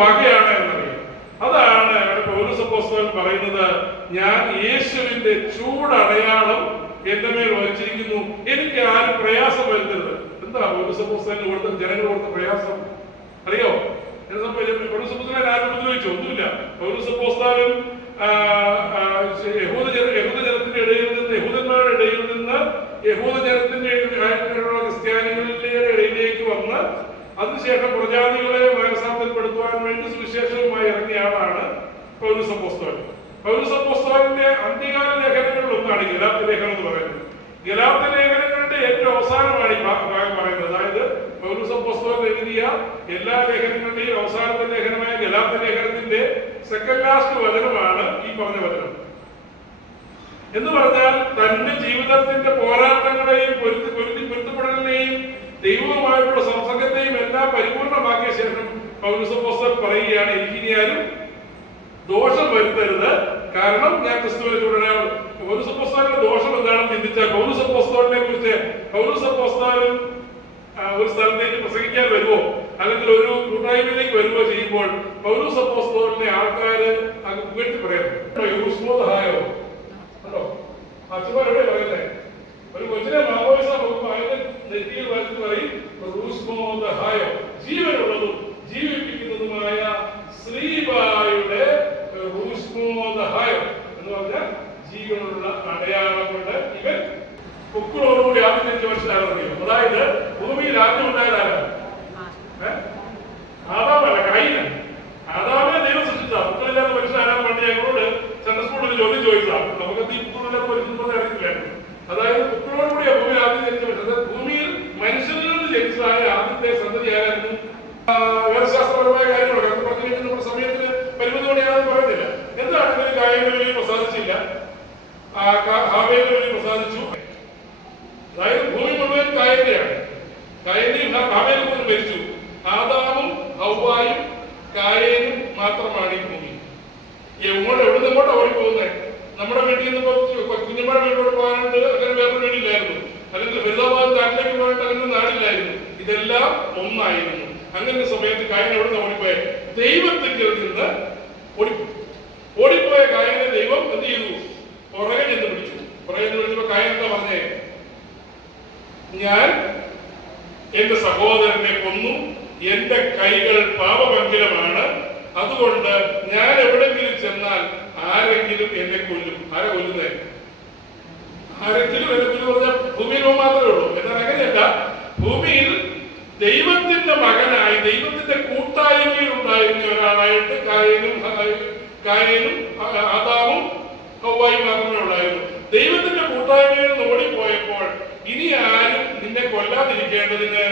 വകയാണ് എന്നറിയാം. അതാണ് പൗലോസ് അപ്പോസ്തലൻ പറയുന്നത്, ഞാൻ യേശുവിന്റെ ചൂടടയാളം എന്റെ മേൽ വഹിച്ചിരിക്കുന്നു, എനിക്ക് ആരും പ്രയാസം വരുത്തരുത്. എന്താ പൗലോസ് അപ്പോസ്തലൻ കൊടുത്ത ജനങ്ങൾ കൊടുത്ത പ്രയാസം അറിയോ? പൗലോസ് അപ്പോസ്തലൻ ആരും ഉപദ്രവിച്ചു ഒന്നുമില്ല. പൗലോസ് അപ്പോസ്തലൻ യഹൂദജനത്തിന്റെ ഇടയിൽ നിന്ന്, യഹൂദന്മാരുടെ ഇടയിൽ നിന്ന് യഹൂദജനത്തിന്റെ ക്രിസ്ത്യാനികളുടെ ഇടയിലേക്ക് വന്ന് അതിനുശേഷം പ്രജാതികളെ മാനസാന്തരപ്പെടുത്തുവാൻ വേണ്ടി സുവിശേഷവുമായി ഇറങ്ങിയ ആളാണ് പൗലോസ് അപ്പോസ്തലൻ. പൗലോസ് അപ്പോസ്തലന്റെ അന്ത്യകാല ലേഖനങ്ങളിൽ ഒന്നാണ് ഗലാത്യ ലേഖനം എന്ന് പറയുന്നത്. ഗലാത്യ ലേഖനങ്ങളുടെ ഏറ്റവും അവസാനമാണ് ഈ ഭാഗം പറയുന്നത്. അതായത് പൗലോസ് അപ്പോസ്തലൻ എഴുതിയ എല്ലാ ലേഖനങ്ങളുടെയും അവസാനത്തെ ലേഖനമായ ഗലാത്യ ലേഖനത്തിന്റെ സെക്കൻഡ് ലാസ്റ്റ് വചനമാണ് ഈ പറഞ്ഞ വചനം. എന്ന് പറഞ്ഞാൽ തന്റെ ജീവിതത്തിന്റെ പോരാട്ടങ്ങളെയും പൊരുത്തപ്പെടലിനെയും ദൈവവുമായിട്ടുള്ള സംസർഗത്തെയും എല്ലാം പരിപൂർണമാക്കിയ ശേഷം പൗലോസ് അപ്പോസ്തലൻ പറയുകയാണ്, എനിക്കിനി ആരും ദോഷം വരുത്തരുത്, കാരണം ഞാൻ ക്രിസ്തുവിനെ ചൂടടയാളം. പൗലോസ് അപ്പോസ്തലന്റെ ദോഷം എന്താണെന്ന് ചിന്തിച്ചാൽ, പൗലോസ് അപ്പോസ്തലനെ കുറിച്ച് പൗലോസ് അപ്പോസ്തലൻ ഒരു സ്ഥലത്തേക്ക് പ്രസംഗിക്കാൻ വരുമോ അല്ലെങ്കിൽ ഒരു കൂട്ടായ്മയിലേക്ക് വരുമോ ചെയ്യുമ്പോൾ പൗലോസ് അപ്പോസ്തലനെ ആൾക്കാര് അങ്ങ് പുകഴ്ത്തി പറയുന്നു. ഹലോ, അച്ഛന്മാർ എവിടെ പറയുന്നേ? ഒരു കൊച്ചിനെ മാമോയിസ നോക്കുമ്പോൾ അതിന്റെ നെറ്റിയിൽ വരച്ച് പറയും റൂസ്മോദഹായോ, ജീവനുള്ളതും ജീവിപ്പിക്കുന്നതുമായ ശ്രീബായുടെ റൂസ്മോദഹായോ എന്ന് പറഞ്ഞാൽ ജീവനുള്ള അടയാളം കൊണ്ട് ഇവൻ പൊക്കിളോടുകൂടി ആദ്യം ജനിച്ച മനുഷ്യനാണെന്നറിയും. അതായത് ഭൂമിയിൽ ആദ്യം ഉണ്ടായതാരാണ്? ആദാമല്ല, കയീനാണ്. ആദാമിനെ ദൈവം സൃഷ്ടിച്ച പുക്കളില്ലാത്ത മനുഷ്യനാരാണ് പണ്ട് ഞങ്ങളോട് സെൻട്രൽ സ്കൂളിൽ ചോദ്യം ചോദിച്ചതാണ്. നമുക്ക് ഈ പുക്കളില്ലാത്ത മനുഷ്യൻ അറിയത്തില്ലായിരുന്നു. അതായത് പുക്കളോടുകൂടിയ ഭൂമിയിൽ ആദ്യം ജനിച്ച മനുഷ്യൻ, ഭൂമിയിൽ മനുഷ്യനിൽ നിന്ന് ജനിച്ചതായ ആദ്യത്തെ സന്തതി ആരായിരുന്നു? വേദശാസ്ത്രപരമായ കാര്യങ്ങളൊക്കെ അത് പറഞ്ഞു കഴിഞ്ഞാൽ നമ്മുടെ സമയത്തിന് പരിമിതിയോടെ ഞാനത് പറയുന്നില്ല. എന്താണെങ്കിലും കായലിന് വലിയ പ്രസാദിച്ചില്ല, ഹാവേലിന് വലിയ പ്രസാദിച്ചു. അതായത് ഭൂമി മുഴുവൻ കായലിന്റെയാണ്. കായലിനെയും ഹാവേലും പോലും മരിച്ചു. ആദാമും ഹവ്വായും കായേനും മാത്രമാണ് ഈ ഭൂമി. എവിടുന്ന് എങ്ങോട്ടാ ഓടിപ്പോകുന്നത്? നമ്മുടെ വീട്ടിൽ നിന്ന് കുഞ്ഞമ്മയുടെ വീട്ടിലോട്ട് പോകാനായിട്ട് അങ്ങനെ വേറൊരു വീടില്ലായിരുന്നു, അല്ലെങ്കിൽ ഫരീദാബാദ് നാട്ടിലേക്ക് പോകാനായിട്ട് അങ്ങനെ നാടില്ലായിരുന്നു. ഇതെല്ലാം ഒന്നായിരുന്നു. അങ്ങനെ സമയത്ത് കായൻ എവിടുന്ന് ഓടിപ്പോയെ? ദൈവത്തിൽ നിന്ന് ഓടിപ്പോയ കായനെ ദൈവം എന്ത് ചെയ്തു? പുറകെ ചെന്ന് പിടിച്ചു. പുറകെ പിടിച്ചപ്പോ കായൻ എന്താ പറഞ്ഞേ? ഞാൻ എന്റെ സഹോദരനെ കൊന്നു, എന്റെ കൈകൾ പാപഭംഗിലമാണ്, അതുകൊണ്ട് ഞാൻ എവിടെങ്കിലും ചെന്നാൽ ആരെങ്കിലും എന്നെ കൊല്ലും. ആരെ കൊല്ലുന്നേ? ആരെങ്കിലും എന്നെ കൊല്ലും പറഞ്ഞാൽ ഭൂമിയിൽ മാത്രമേ ഉള്ളൂ. എന്നാൽ അങ്ങനെയല്ല, ഭൂമിയിൽ ദൈവത്തിന്റെ മകനായി ദൈവത്തിന്റെ കൂട്ടായ്മയിൽ ഉണ്ടായിരുന്ന ഒരാളായിട്ട് കായനും ആദാമും ഹവ്വായും മാത്രമേ ഉള്ളായിരുന്നു. ദൈവത്തിന്റെ കൂട്ടായ്മയിൽ നിന്ന് ഓടിപ്പോയപ്പോൾ ഇനി ആരും നിന്നെ കൊല്ലാതിരിക്കേണ്ടതിന്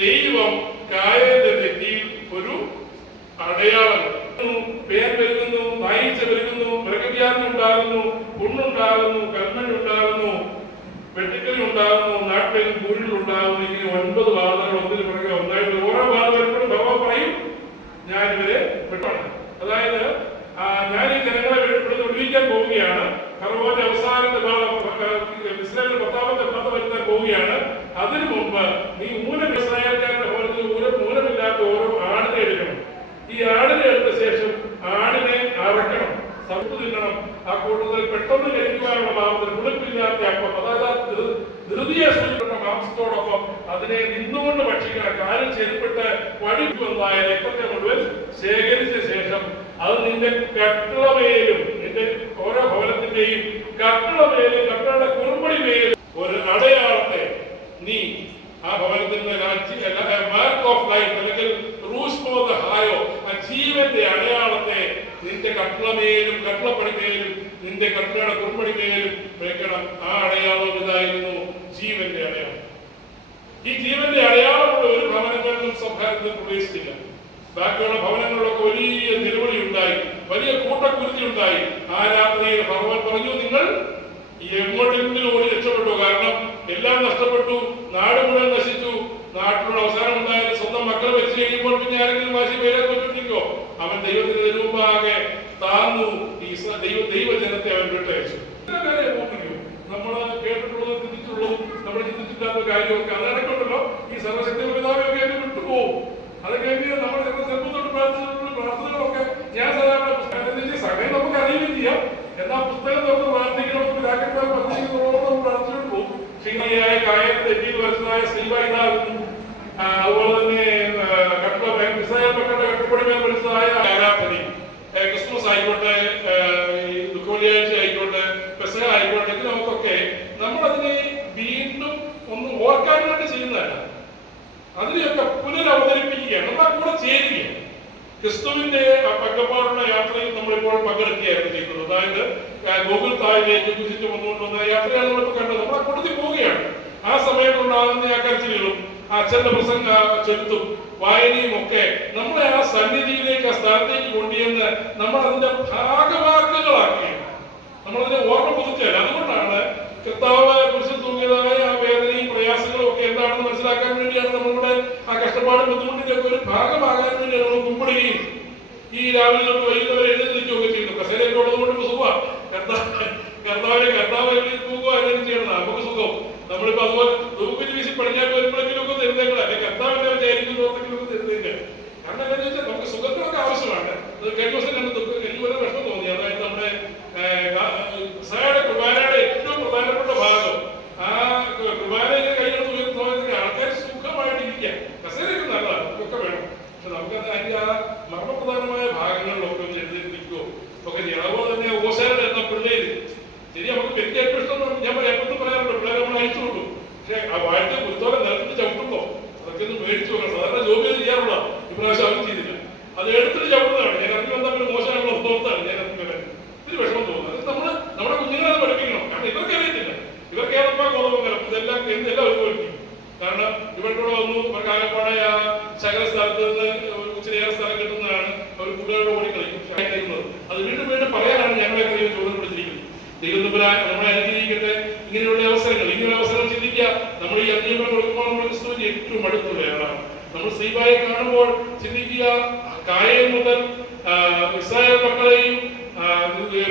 ദൈവം കായന്റെ നെറ്റിയിൽ ഒരു അടയാളം, പേൻ പെരുകുന്നു, നായിച്ച പെരുകുന്നു, മൃഗവ്യാധി ഉണ്ടാകുന്നു, പുണ്ണുണ്ടാകുന്നു, കൽമഴ ഉണ്ടാകുന്നു, വെട്ടിക്കലി ഉണ്ടാകുന്നു, നാട്ടിൽ കുഴിലുണ്ടാകുന്നു. ഇങ്ങനെ 9 ബാധകൾ ഒന്നിന് പുറകെ ഒന്നായിട്ട് ഓരോ ബാധ വരുമ്പോഴും ഭഗവാൻ പറയും, ഞാൻ ഇവരെ വിട്ടാണ്. അതായത് ഞാൻ ഈ ജനങ്ങളെ വിടുവിക്കാൻ പോവുകയാണ്. ഫറവോന്റെ അവസാനത്തെ ഇസ്രായേലിന്റെ 10ാമത്തെ ബാധ വരുത്താൻ പോവുകയാണ്. അതിനു മുമ്പ് നീ ഇസ്രായേൽക്കാരുടെ ഭവനത്തിൽ മൂലമില്ലാത്ത ഓരോ ആടിനെ എടുക്കണം. ഈ ആടിനെ എടുത്ത ശേഷം ആടിനെ അറക്കണം, സമ്പത്ത് തിന്നണം. ആ കൂട്ടത്തിൽ പെട്ടെന്ന് കഴിക്കുവാനുള്ള പാപത്തിന് പുളിപ്പില്ലാത്ത അപ്പം, അതായത് ധൃതിയെ സൂചിപ്പിക്കുന്ന മാംസത്തോടൊപ്പം അതിനെ നിന്നുകൊണ്ട് ഭക്ഷിക്കണം. കാലിൽ ചെരുപ്പിട്ട് വടിക്കുന്നതായ രക്തത്തെ മുഴുവൻ ശേഖരിച്ച ശേഷം അത് നിന്റെ കട്ടിളമേലും, നിന്റെ ഓരോ ഭവനത്തിന്റെയും കട്ടിളമേലും കട്ടിളയുടെ കുറുമ്പടിമേലും ഒരു അടയാളത്തെ നീ ആ ഭവനത്തിൽ നിന്ന് മാർക്ക് ഓഫ് ലൈഫ് അല്ലെങ്കിൽ റൂസ്മോദഹായോ, ആ ജീവന്റെ അടയാളത്തെ നിന്റെ കട്ടിളമേലും കട്ടിളപ്പടിമേലും നിന്റെ കട്ടിളയുടെ കുറുമ്പടിമേലും വെക്കണം. ആ അടയാളം ഇതായിരുന്നു, ജീവന്റെ അടയാളം. ഈ ജീവന്റെ അടയാളമുള്ള ഒരു ഭവനങ്ങളിലും സംഹാരത്തിൽ പ്രവേശിച്ചില്ല. ബാക്കിയുള്ള ഭവനങ്ങളിലൊക്കെ വലിയ നിലവിളി ഉണ്ടായി, വലിയ കൂട്ടക്കുരുതി ഉണ്ടായി. ആ രാത്രിയിൽ ഫറവോൻ പറഞ്ഞു, നിങ്ങൾ എങ്ങോട്ടെങ്കിലും ഓടി രക്ഷപ്പെട്ടു, കാരണം എല്ലാം നഷ്ടപ്പെട്ടു, നാട് മുഴുവൻ നശിച്ചു. നാട്ടിലുള്ള അവസാനം ഉണ്ടായത് സ്വന്തം മക്കളെ വെച്ച് കഴിയുമ്പോൾ പിന്നെ ആരെങ്കിലും വാശി പേരെ കൊണ്ടിരിക്കോ? അവൻ ദൈവത്തിന്റെ മുമ്പാകെ താന്നു ദൈവജനത്തെ അവൻ വിട്ടയച്ചു. നമ്മൾ കേട്ടിട്ടുള്ളതും ചിന്തിച്ചിട്ടുള്ളതും നമ്മൾ ചിന്തിച്ചില്ലാത്ത കാര്യമൊക്കെ അതടക്കമുണ്ടല്ലോ. ഈ സർവശക്തി പിതാവൊക്കെ വിട്ടുപോകും. അതൊക്കെ നമ്മൾ ചെറുപ്പത്തോട്ട് പ്രാർത്ഥിച്ചിട്ടുള്ള കർത്താവായ ശ്രീവായുധാകുന്നു. അതുപോലെ തന്നെ ഇസ്രായേൽ മക്കളുടെ കട്ടപ്പടിമേൽ മനസ്സിലായ ആരാധനയും ക്രിസ്മസ് ആയിക്കോട്ടെ, ദുഃഖവെള്ളിയാഴ്ച ആയിക്കോട്ടെ, പെസഹ ആയിക്കോട്ടെ, നമുക്കൊക്കെ നമ്മളതിനെ വീണ്ടും ഒന്ന് ഓർക്കാൻ വേണ്ടി ചെയ്യുന്നതല്ല, അതിനെയൊക്കെ പുനരവതരിപ്പിക്കുകയാണ്, നമ്മൾ ആ കൂടെ ചേരുകയാണ്. ക്രിസ്തുവിന്റെ പങ്കപ്പാടുള്ള യാത്രയിൽ നമ്മളിപ്പോൾ പങ്കെടുക്കുകയായിരുന്നു ചെയ്യുന്നത്. അതായത് ഗോകുൽത്തായിലേക്ക് കുതിച്ചു വന്നുകൊണ്ടുവന്ന യാത്രയാണ് നമ്മളിപ്പോൾ കണ്ടത്. നമ്മൾ ആ കൂട്ടത്തിൽ പോവുകയാണ്. ആ സമയത്തുണ്ടാകുന്ന ആ കരച്ചിലുകളും അച്ഛന്റെ പ്രസംഗ ചെലുത്തും വായനയും ഒക്കെ നമ്മളെ ആ സന്നിധിയിലേക്ക്, ആ സ്ഥലത്തേക്ക് കൊണ്ടുവന്ന് നമ്മൾ അതിന്റെ ഭാഗവാക്കുകളാക്കുകയാണ്. നമ്മളതിനെ ഓർമ്മ പുതുക്കുകയല്ല. അതുകൊണ്ടാണ് കർത്താവ് കുരിശിൽ തൂങ്ങിയതായ ആ വേദനയും പ്രയാസങ്ങളും ഒക്കെ എന്താണെന്ന് മനസ്സിലാക്കാൻ വേണ്ടിയാണ് നമ്മളുടെ ആ കഷ്ടപ്പാടും ബുദ്ധിമുട്ടിന്റെ ഒക്കെ ഒരു ഭാഗമാകാൻ വേണ്ടിയാണ് നമ്മൾ കുമ്പിടുകയും ഈ രാവിലെ തൊട്ട് വൈകുന്നവരെ എഴുന്നേൽക്കുകയൊക്കെ ചെയ്യുന്നു. കസേരയൊക്കെ ഉള്ളതുകൊണ്ട് സുഖമാണ്. കർത്താവ് എവിടെ തൂക്കുക എങ്ങനെ ചെയ്യണം, നമുക്ക് സുഖം. നമ്മളിപ്പോ അതുപോലെ തൂക്കി വീശി പടിഞ്ഞാട്ട് വരുമ്പോഴെങ്കിലും ഒക്കെ തരുന്നേക്കളെ, അല്ലെ കർത്താവിനെ വിചാരിക്കുന്നവർക്കെങ്കിലും ഒക്കെ തരുന്നേക്ക. കാരണം എന്താണെന്ന് വെച്ചാൽ നമുക്ക് സുഖത്തിനൊക്കെ ആവശ്യമാണ്. കഴിഞ്ഞ ദിവസം എനിക്ക് വളരെ വിഷമം തോന്നി. അതായത് നമ്മുടെ കുർബാനയുടെ ഏറ്റവും പ്രധാനപ്പെട്ട ഭാഗം ആ കുർബാന കൈയെടുത്ത് ഉയർന്ന സമയത്ത് ആൾക്കാർ സുഖമായിട്ടിരിക്കാം. കസേരയൊക്കെ നല്ലതാണ്, ഒക്കെ വേണം. പക്ഷെ നമുക്കത് അതിന്റെ ആ മർമ്മപ്രധാനമായ ഭാഗങ്ങളിലൊക്കെ ഒന്ന് എഴുതിയിരിക്കുകയോ ഒക്കെ ചെയ്യണം. അതുപോലെ തന്നെ ഓശാന എന്ന പിള്ളേര് ശരി, നമുക്ക് എനിക്ക് ഏറ്റവും ഇഷ്ടം ഞാൻ എപ്പോഴും പറയാറുണ്ട്, പിള്ളേരെ നമ്മൾ അയച്ചു കൊടുക്കും. പക്ഷെ ആ വാഴത്തെ കുരുത്തോടെ നിലത്ത് ചവിട്ടുമ്പോ അതൊക്കെ ഒന്ന് മേടിച്ചു നോക്കണം. സാധാരണ ജോബി ചെയ്യാറുള്ള ഇപ്രാവശ്യം അവരും ചെയ്തില്ല. അത് എടുത്തിട്ട് ചവിട്ടുന്നതാണ്. ഞാൻ ഇറങ്ങി വന്നാൽ പിന്നെ മോശമായുള്ള ഓർത്താണ് ഞാൻ ഇറങ്ങി വരാൻ. ഇത് വിഷമം തോന്നുന്നത്. അത് നമ്മുടെ കുഞ്ഞുങ്ങളെ അത് പഠിപ്പിക്കണം. കാരണം ഇവർക്ക് അറിയത്തില്ല. ഇവർക്ക് ഏതപ്പാ ഗോതമ്പരം ഇതെല്ലാം എന്തെല്ലാം അവർ പഠിപ്പിക്കും. കാരണം ഇവർക്കൂടെ വന്നു, ഇവർക്ക് ആകെപ്പാടെ ആ ശകല സ്ഥലത്ത് നിന്ന് ഇച്ചിരിയേറെ സ്ഥലം കിട്ടുന്നതാണ് അവർ കുട്ടികളുടെ ഓടി കളിക്കുന്നത്. അത് വീണ്ടും വീണ്ടും പറയാനാണ് ഞങ്ങളെ ചോദ്യം പിടിച്ചിരിക്കുന്നത്. ദൈവം നമ്മളെ അനുഗ്രഹിക്കട്ടെ. ഇങ്ങനെയുള്ള അവസരങ്ങൾ ചിന്തിക്കുക. നമ്മൾ ഈ അന്ത്യങ്ങൾ കൊടുക്കുമ്പോൾ നമ്മൾ ക്രിസ്തുവിന്റെ ഏറ്റവും അടുത്തുള്ളയാണ്. നമ്മൾ ശ്രീബായെ കാണുമ്പോൾ ചിന്തിക്കുക, കായൽ മുതൽ ഇസ്രായേൽ മക്കളെയും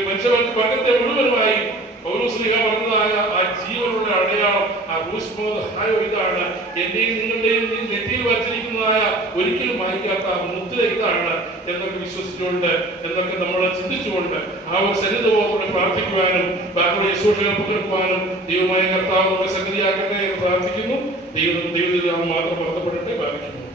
മനുഷ്യവർഗത്തെ മുഴുവനുമായി പൗലോസ്ലീഹ പറഞ്ഞതായ ആ ജീവനുള്ള അടയാളം, ആ റൂഷ്മോദായോ ഇതാണ്. എന്റെയും നിങ്ങളുടെയും നെറ്റിയിൽ വച്ചിരിക്കുന്നതായ ഒരിക്കലും വായിക്കാത്ത ആ മുദ്ര ഇതാണ് എന്നൊക്കെ വിശ്വസിച്ചുകൊണ്ട്, എന്നൊക്കെ നമ്മൾ ചിന്തിച്ചുകൊണ്ട് ആ ഒരു സന്നിധത്തോടെ പ്രാർത്ഥിക്കുവാനും ബാക്കിയുള്ള യേശുവിനെ പങ്കെടുക്കുവാനും ദൈവമായ കർത്താവ് സംഗതിയാക്കട്ടെ എന്ന് പ്രാർത്ഥിക്കുന്നു. ദൈവത്തിൽ മാത്രം ബന്ധപ്പെട്ടിട്ട് പ്രാർത്ഥിക്കുന്നു.